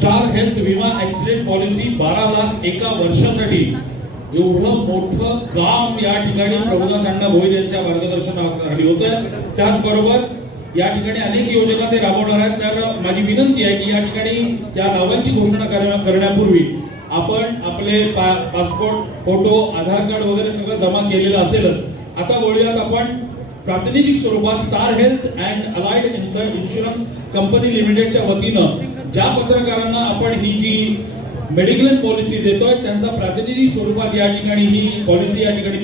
Star health विमा accident policy 12 lakh एका वर्षासाठी एवढं मोठं काम या ठिकाणी प्रभुदास अण्णा भोईर यांच्या मार्गदर्शनाखाली होत आहे। त्याचबरोबर या ठिकाणी अनेक योजना ते राबवणार आहेत। तर माझी विनंती आहे की या ठिकाणी त्या नावांची घोषणा करण्यापूर्वी आपण आपले पासपोर्ट, फोटो, आधार कार्ड वगैरे सगळं जमा केलेलं असेलच। आता बोलूयात आपण प्रातिनिधिक स्वरूपात star health and allied insurance company लिमिटेडच्या वतीनं ज्या पत्रकारांना आपण ही जी मेडिक्लेम पॉलिसी देतोय त्यांचा प्रातिनिधिक स्वरूपात या ठिकाणी ही पॉलिसी या ठिकाणी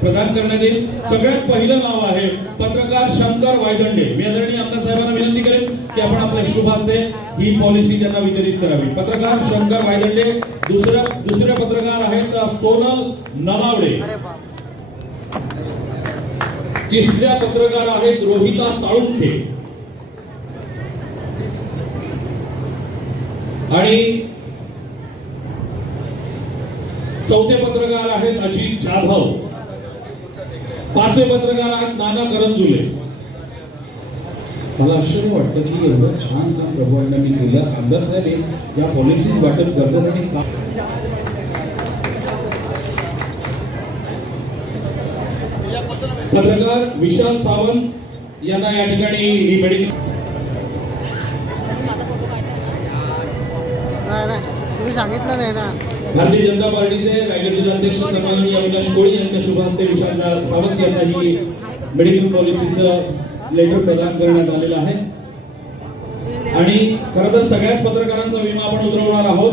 प्रदान करण्यात येईल। सगळ्यात पहिलं नाव आहे पत्रकार शंकर वायदंडे। मी आदरणीय आमदार साहेबांना विनंती करेन की आपण आपल्या शुभ हस्ते ही पॉलिसी त्यांना वितरित करावी। पत्रकार शंकर वायदंडे। दुसरे पत्रकार आहेत सोनल नलावडे। तिसऱ्या पत्रकार आहेत रोहिता साळुंखे आणि चौथे पत्रकार आहेत अजित जाधव। पाचवे पत्रकार आहेत नाना करंजुले। मला आश्चर्य वाटतं की एवढं छान काम प्रभू अण्णांनी केलं। आमदार साहेब या पॉलिसी वाटप करण्यासाठी पत्रकार विशाल सावंत यांना या ठिकाणी ही मेडिकल तुम्ही सांगितलं नाही ना। भारतीय जनता पार्टीचे रायगड जिल्हाध्यक्ष सन्माननीय अविनाश कोळी यांच्या शुभ हस्ते विशाल सावंत यांना ही मेडिकल पॉलिसीचं लेटर प्रदान करण्यात आलेलं आहे। आणि खरं तर सगळ्याच पत्रकारांचा विमा आपण उतरवणार आहोत।